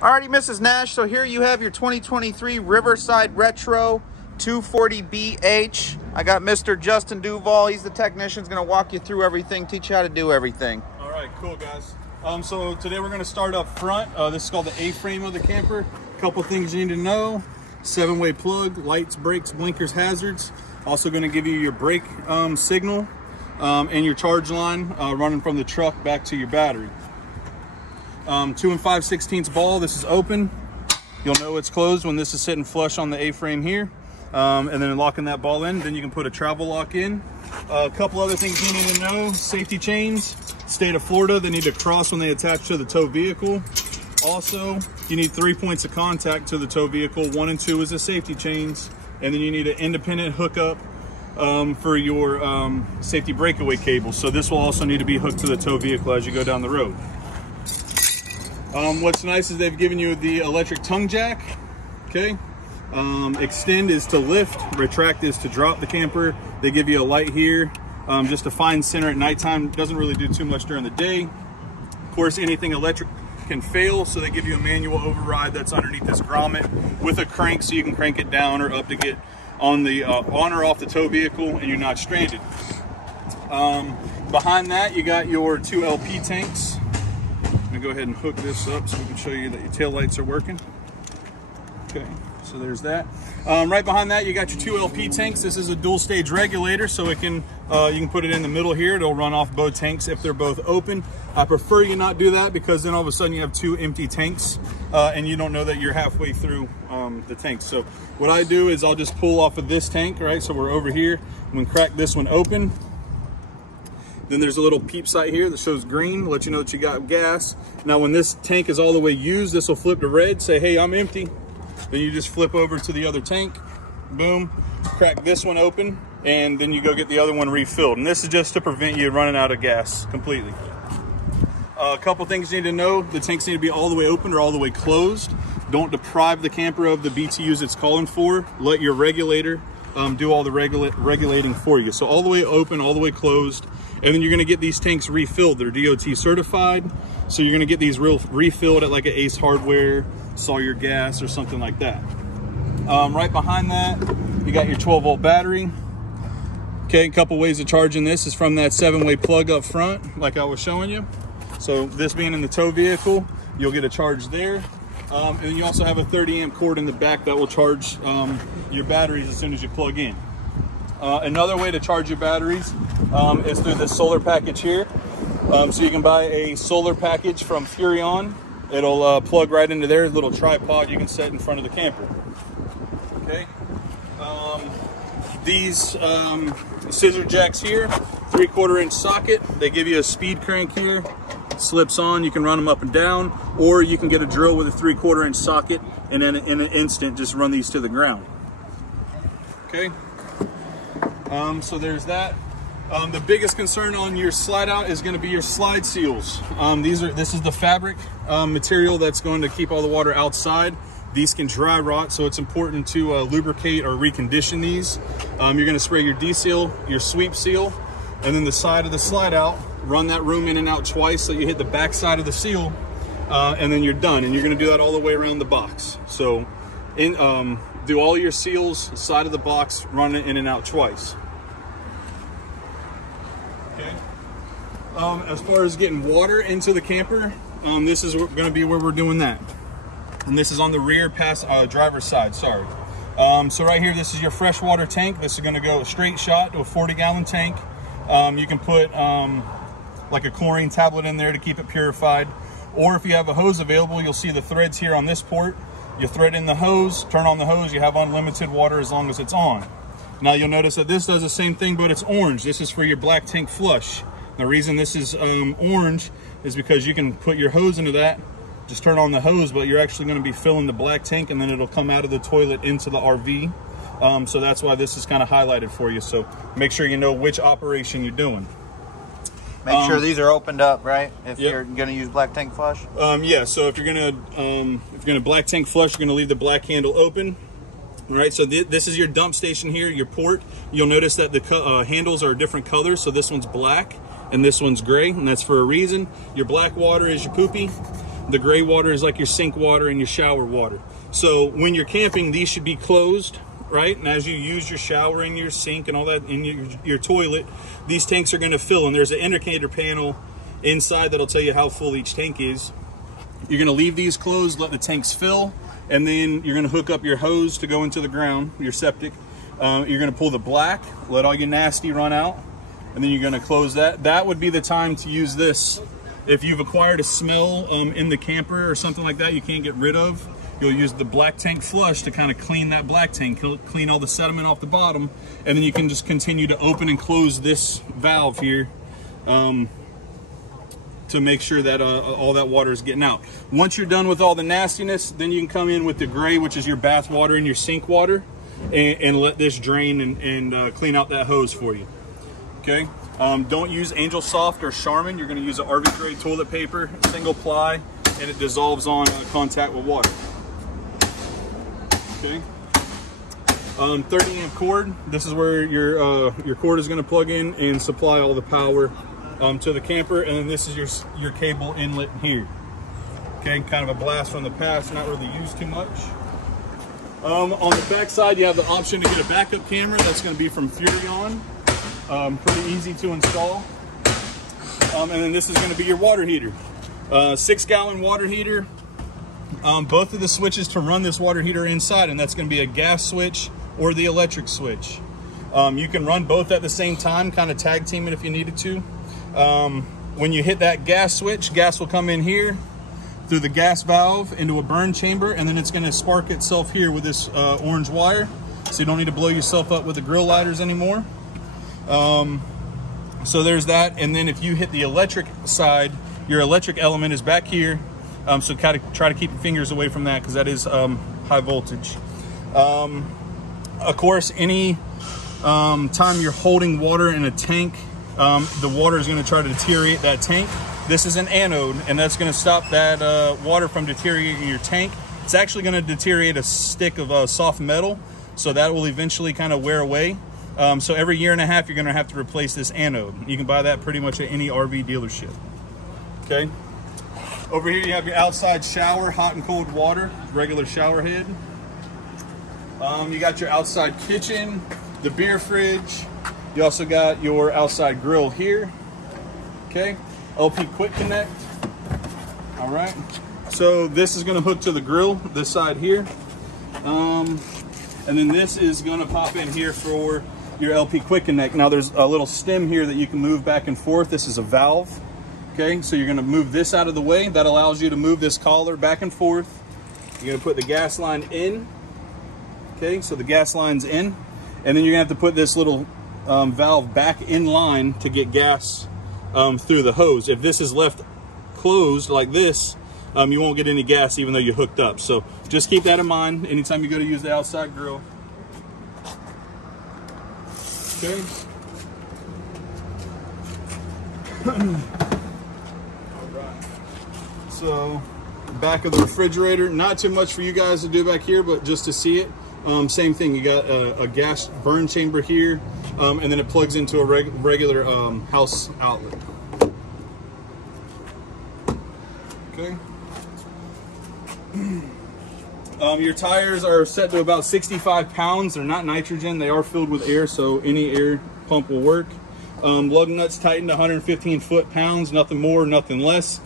Alrighty, Mrs. Nash, so here you have your 2023 Riverside Retro 240BH. I got Mr. Justin Duval. He's the technician. He's going to walk you through everything, teach you how to do everything. All right, cool, guys. So today we're going to start up front. This is called the A-frame of the camper. A couple things you need to know. 7-way plug, lights, brakes, blinkers, hazards. Also going to give you your brake signal and your charge line running from the truck back to your battery. 2 5/16 ball. This is open. You'll know it's closed when this is sitting flush on the A-frame here. And then locking that ball in, then you can put a travel lock in. A couple other things you need to know: safety chains. State of Florida, they need to cross when they attach to the tow vehicle. Also, you need 3 points of contact to the tow vehicle. 1 and 2 is the safety chains, and then you need an independent hookup for your safety breakaway cable. So this will also need to be hooked to the tow vehicle as you go down the road. What's nice is they've given you the electric tongue jack. Okay. Extend is to lift, retract is to drop the camper. They give you a light here just to find center at nighttime. Doesn't really do too much during the day. Of course, anything electric can fail, so they give you a manual override that's underneath this grommet with a crank, so you can crank it down or up to get on the on or off the tow vehicle and you're not stranded. Behind that, you got your 2 LP tanks. I'm gonna go ahead and hook this up so we can show you that your tail lights are working. Okay, so there's that. Right behind that, you got your 2 LP tanks. This is a dual stage regulator, so it can you can put it in the middle here. It'll run off both tanks if they're both open. I prefer you not do that, because then all of a sudden you have 2 empty tanks and you don't know that you're halfway through the tank. So what I do is I'll just pull off of this tank, right? So we're over here. I'm gonna crack this one open. Then there's a little peep sight here that shows green, let you know that you got gas. Now when this tank is all the way used, this will flip to red, say, hey, I'm empty. Then you just flip over to the other tank, boom, crack this one open, and then you go get the other one refilled. And this is just to prevent you running out of gas completely. A couple things you need to know: the tanks need to be all the way open or all the way closed. Don't deprive the camper of the BTUs it's calling for. Let your regulator do all the regulating for you. So all the way open, all the way closed. And then you're gonna get these tanks refilled. They're DOT certified. So you're gonna get these refilled at like an Ace Hardware, Sawyer Gas, or something like that. Right behind that, you got your 12-volt battery. Okay, a couple ways of charging this is from that 7-way plug up front, like I was showing you. So this being in the tow vehicle, you'll get a charge there. And you also have a 30-amp cord in the back that will charge your batteries as soon as you plug in. Another way to charge your batteries is through this solar package here. So you can buy a solar package from Furrion. It'll plug right into their little tripod you can set in front of the camper. Okay. These scissor jacks here, 3/4 inch socket. They give you a speed crank here. Slips on, you can run them up and down, or you can get a drill with a 3/4 inch socket and then in an instant just run these to the ground. Okay. So there's that. The biggest concern on your slide out is going to be your slide seals. This is the fabric material that's going to keep all the water outside. These can dry rot, so it's important to lubricate or recondition these. You're going to spray your D-seal, your sweep seal, and then the side of the slide out. Run that room in and out twice so you hit the back side of the seal, and then you're done. And you're going to do that all the way around the box. So do all your seals, side of the box, run it in and out twice. Okay. As far as getting water into the camper, this is going to be where we're doing that. And this is on the rear driver's side, sorry. So right here, this is your freshwater tank. This is going to go straight shot to a 40-gallon tank. You can put like a chlorine tablet in there to keep it purified. Or if you have a hose available, you'll see the threads here on this port. You thread in the hose, turn on the hose, you have unlimited water as long as it's on. Now you'll notice that this does the same thing, but it's orange. This is for your black tank flush. The reason this is orange is because you can put your hose into that, just turn on the hose, but you're actually going to be filling the black tank, and then it'll come out of the toilet into the RV. So that's why this is kind of highlighted for you. So make sure you know which operation you're doing. Make sure these are opened up, right? If you're going to use black tank flush. Yeah. So if you're gonna black tank flush, you're gonna leave the black handle open. All right. So this is your dump station here, your port. You'll notice that the handles are different colors. So this one's black and this one's gray, and that's for a reason. Your black water is your poopy. The gray water is like your sink water and your shower water. So when you're camping, these should be closed, right? And as you use your shower and your sink and all that in your toilet, these tanks are going to fill. And there's an indicator panel inside that'll tell you how full each tank is. You're going to leave these closed, let the tanks fill, and then you're going to hook up your hose to go into the ground, your septic. You're going to pull the black, let all your nasty run out, and then you're going to close that. That would be the time to use this. If you've acquired a smell in the camper or something like that you can't get rid of, you'll use the black tank flush to kind of clean that black tank, clean all the sediment off the bottom, and then you can just continue to open and close this valve here to make sure that all that water is getting out. Once you're done with all the nastiness, then you can come in with the gray, which is your bath water and your sink water, and let this drain and clean out that hose for you. Okay. Don't use Angel Soft or Charmin. You're going to use an RV grade toilet paper, single ply, and it dissolves on contact with water. Okay. 30 amp cord. This is where your cord is going to plug in and supply all the power to the camper, and then this is your cable inlet here. Okay, kind of a blast from the past, not really used too much. On the back side, you have the option to get a backup camera. That's going to be from Furion. Pretty easy to install. And then this is going to be your water heater. 6-gallon water heater. Both of the switches to run this water heater inside, and that's going to be a gas switch or the electric switch. You can run both at the same time, kind of tag team it if you needed to. When you hit that gas switch, gas will come in here through the gas valve into a burn chamber, and then it's going to spark itself here with this orange wire, so you don't need to blow yourself up with the grill lighters anymore. So there's that. And then if you hit the electric side, your electric element is back here, so kind of try to keep your fingers away from that because that is high voltage. Of course, any time you're holding water in a tank, the water is going to try to deteriorate that tank. This is an anode, and that's going to stop that water from deteriorating your tank. It's actually going to deteriorate a stick of soft metal, so that will eventually kind of wear away. So every 1.5 years, you're going to have to replace this anode. You can buy that pretty much at any RV dealership. Okay. Over here, you have your outside shower, hot and cold water, regular shower head. You got your outside kitchen, the beer fridge. You also got your outside grill here. Okay. LP Quick Connect. All right. So this is going to hook to the grill, this side here. And then this is going to pop in here for your LP Quick Connect. Now there's a little stem here that you can move back and forth. This is a valve. Okay, so you're going to move this out of the way. That allows you to move this collar back and forth. You're going to put the gas line in. Okay, so the gas line's in. And then you're going to have to put this little valve back in line to get gas through the hose. If this is left closed like this, you won't get any gas even though you're hooked up. So just keep that in mind anytime you go to use the outside grill. Okay. Alright. So back of the refrigerator, not too much for you guys to do back here, but just to see it. Same thing, you got a gas burn chamber here, and then it plugs into a regular house outlet. Okay. Your tires are set to about 65 pounds. They're not nitrogen. They are filled with air, so any air pump will work. Lug nuts tightened to 115 foot-pounds, nothing more, nothing less.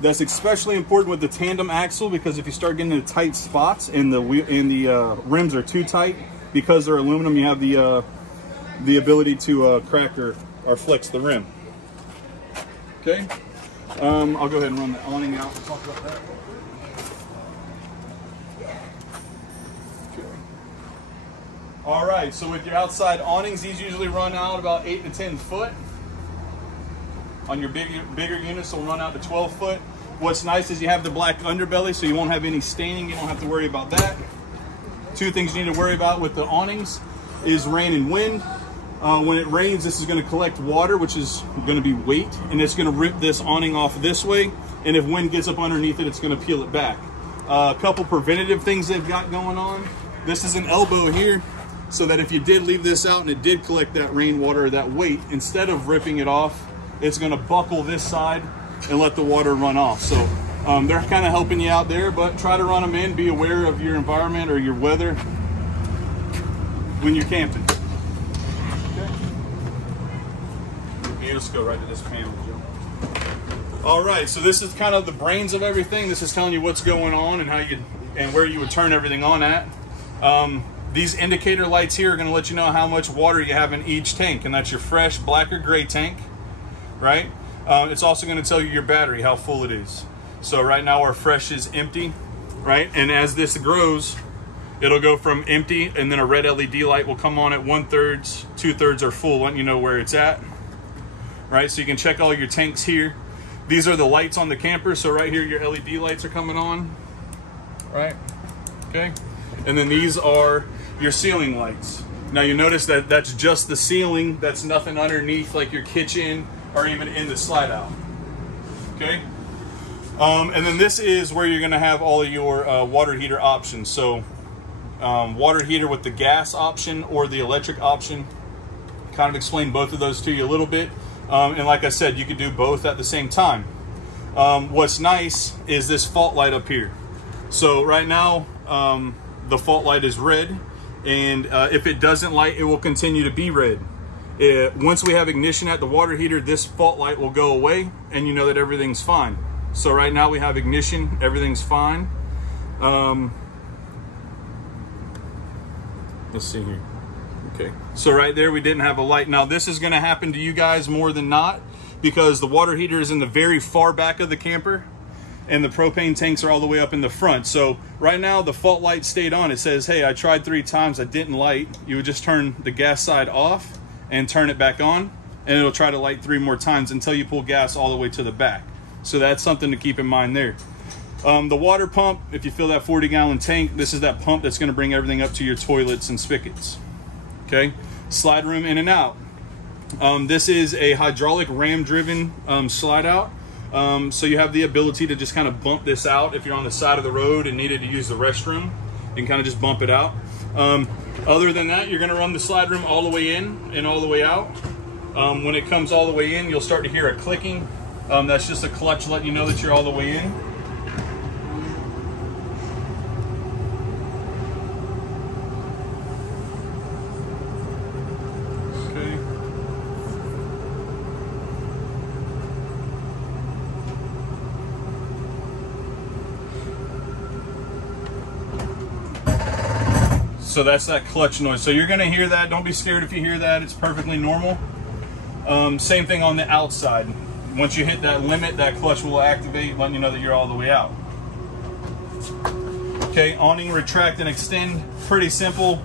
That's especially important with the tandem axle because if you start getting into tight spots and the rims are too tight, because they're aluminum, you have the ability to crack or flex the rim. Okay. I'll go ahead and run the awning out and talk about that. All right, so with your outside awnings, these usually run out about 8 to 10 foot. On your bigger units, they'll run out to 12 foot. What's nice is you have the black underbelly, so you won't have any staining. You don't have to worry about that. Two things you need to worry about with the awnings is rain and wind. When it rains, this is going to collect water, which is going to be weight, and it's going to rip this awning off this way. And if wind gets up underneath it, it's going to peel it back. A couple preventative things they've got going on. This is an elbow here, so that if you did leave this out and it did collect that rainwater or that weight, instead of ripping it off, it's going to buckle this side and let the water run off. So They're kind of helping you out there, but try to run them in. Be aware of your environment or your weather when you're camping. Okay. Yeah, let's go right to this panel, Joe. All right, so this is kind of the brains of everything. This is telling you what's going on and how you and where you would turn everything on at. These indicator lights here are going to let you know how much water you have in each tank, and that's your fresh black or gray tank, right? It's also going to tell you your battery, how full it is. So right now our fresh is empty, right? And as this grows, it'll go from empty, and then a red LED light will come on at 1/3, 2/3 are full, letting you know where it's at, right? So you can check all your tanks here. These are the lights on the camper. So right here, your LED lights are coming on, right? Okay. And then these are your ceiling lights. Now you notice that that's just the ceiling. That's nothing underneath like your kitchen or even in the slide out. Okay. And then this is where you're going to have all of your water heater options. So water heater with the gas option or the electric option. Kind of explain both of those to you a little bit. And like I said, you could do both at the same time. What's nice is this fault light up here. So right now, the fault light is red, and if it doesn't light, it will continue to be red. Once we have ignition at the water heater, this fault light will go away, and you know that everything's fine. So right now we have ignition, everything's fine. Let's see here. Okay, so right there we didn't have a light. Now this is going to happen to you guys more than not, because the water heater is in the very far back of the camper, and the propane tanks are all the way up in the front. So right now the fault light stayed on. It says, hey, I tried 3 times, I didn't light. You would just turn the gas side off and turn it back on, and it'll try to light 3 more times until you pull gas all the way to the back. So that's something to keep in mind there. The water pump, if you fill that 40-gallon tank, this is that pump that's going to bring everything up to your toilets and spigots. Okay, slide room in and out. This is a hydraulic ram-driven slide out. So you have the ability to just kind of bump this out if you're on the side of the road and needed to use the restroom. You can kind of just bump it out. Other than that, you're going to run the slide room all the way in and all the way out. When it comes all the way in, you'll start to hear a clicking. That's just a clutch letting you know that you're all the way in. So that's that clutch noise. So you're going to hear that. Don't be scared if you hear that. It's perfectly normal. Same thing on the outside. Once you hit that limit, that clutch will activate, letting you know that you're all the way out. Okay, awning, retract, and extend. Pretty simple.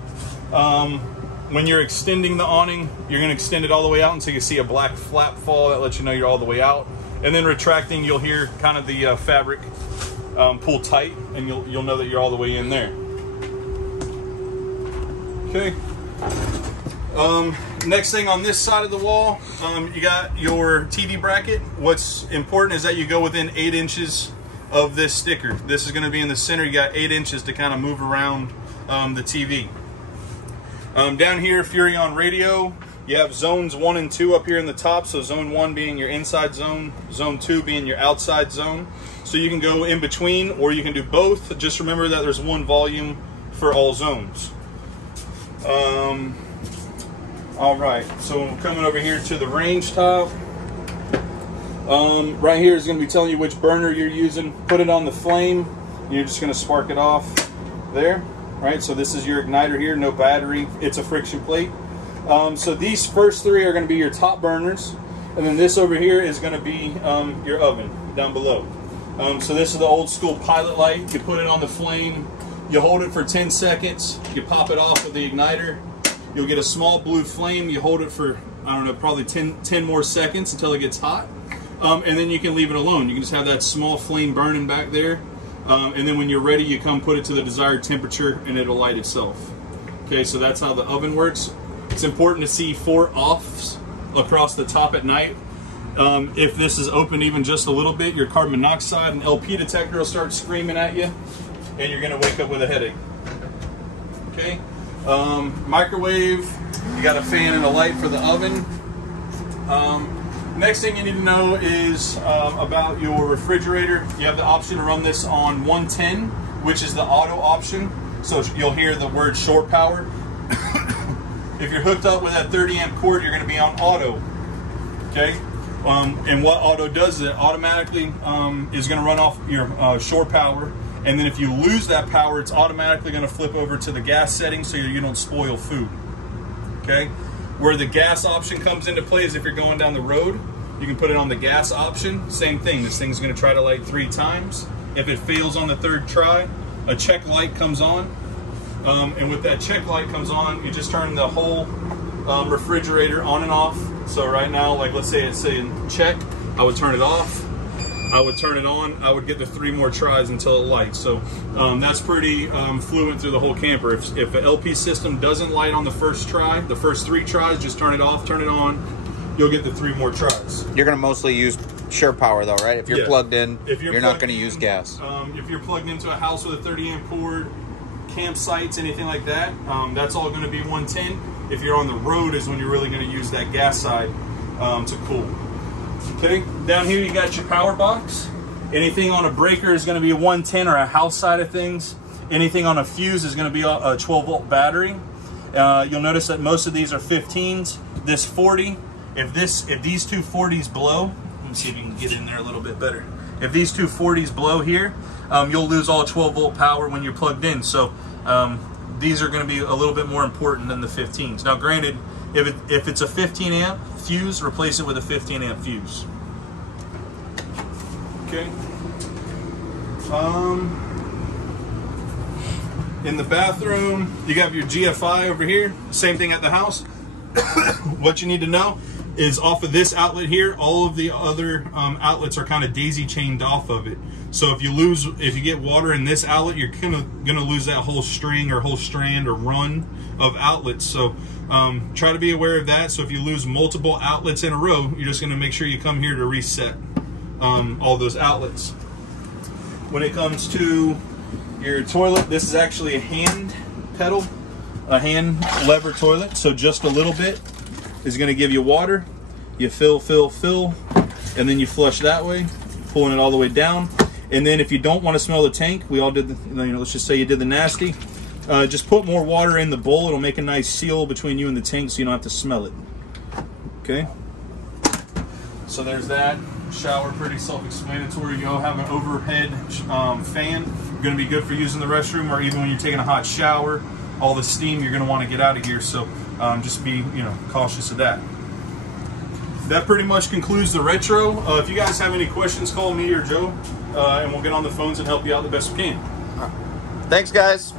When you're extending the awning, you're going to extend it all the way out until you see a black flap fall. That lets you know you're all the way out. And then retracting, you'll hear kind of the fabric pull tight, and you'll know that you're all the way in there. Okay. Next thing on this side of the wall, you got your TV bracket. What's important is that you go within 8 inches of this sticker. This is going to be in the center. You got 8 inches to kind of move around the TV. Down here, Furion radio, you have zones 1 and 2 up here in the top. So zone 1 being your inside zone, zone 2 being your outside zone. So you can go in between, or you can do both. Just remember that there's 1 volume for all zones. All right, so we're coming over here to the range top. Right here is going to be telling you which burner you're using. Put it on the flame. You're just going to spark it off there. Right, so this is your igniter here, no battery. It's a friction plate. So these first 3 are going to be your top burners, and then this over here is going to be your oven down below. So this is the old school pilot light. You put it on the flame. You hold it for 10 seconds, you pop it off with the igniter, you'll get a small blue flame, you hold it for, I don't know, probably 10 more seconds until it gets hot, and then you can leave it alone. You can just have that small flame burning back there, and then when you're ready, you come put it to the desired temperature and it'll light itself. Okay, so that's how the oven works. It's important to see 4 offs across the top at night. If this is open even just a little bit, your carbon monoxide and LP detector will start screaming at you, and you're going to wake up with a headache. Okay, microwave, you got a fan and a light for the oven. Next thing you need to know is about your refrigerator. You have the option to run this on 110, which is the auto option. So you'll hear the word shore power. If you're hooked up with that 30 amp cord, you're going to be on auto. Okay. And what auto does is it automatically is going to run off your shore power. And then if you lose that power, it's automatically going to flip over to the gas setting so you don't spoil food. Okay. Where the gas option comes into play is if you're going down the road, you can put it on the gas option. Same thing. This thing's going to try to light 3 times. If it fails on the 3rd try, a check light comes on. And with that check light comes on, you just turn the whole refrigerator on and off. So right now, like let's say it's saying check, I would turn it off, I would turn it on, I would get the 3 more tries until it lights. So that's pretty fluent through the whole camper. If the LP system doesn't light on the first try, the first 3 tries, just turn it off, turn it on, you'll get the 3 more tries. You're going to mostly use shore power though, right? If you're plugged in, you're not going to use gas. If you're plugged into a house with a 30 amp cord, campsites, anything like that, that's all going to be 110. If you're on the road is when you're really going to use that gas side to cool. Okay, down here you got your power box. Anything on a breaker is going to be a 110 or a house side of things. Anything on a fuse is going to be a 12 volt battery. You'll notice that most of these are 15s. This 40, if these two 40s blow, let me see if you can get in there a little bit better. If these two 40s blow here, you'll lose all 12 volt power when you're plugged in. So these are going to be a little bit more important than the 15s. Now granted, if it's a 15 amp fuse, replace it with a 15 amp fuse. Okay. In the bathroom, you got your GFI over here. Same thing at the house. What you need to know is off of this outlet here, all of the other outlets are kind of daisy chained off of it. So if you get water in this outlet, you're gonna lose that whole string or whole strand or run of outlets. So try to be aware of that. So if you lose multiple outlets in a row, you're just gonna make sure you come here to reset all those outlets. When it comes to your toilet, this is actually a hand pedal, a hand lever toilet. So just a little bit is going to give you water. You fill, and then you flush that way, pulling it all the way down. And then if you don't want to smell the tank, we all did let's just say you did the nasty, just put more water in the bowl. It'll make a nice seal between you and the tank so you don't have to smell it. Okay, so there's that. Shower, pretty self-explanatory. You'll have an overhead fan. Going to be good for using the restroom, or even when you're taking a hot shower, all the steam you're going to want to get out of here. So just be cautious of that. That pretty much concludes the retro. If you guys have any questions, call me or Joe, and we'll get on the phones and help you out the best we can. Thanks, guys.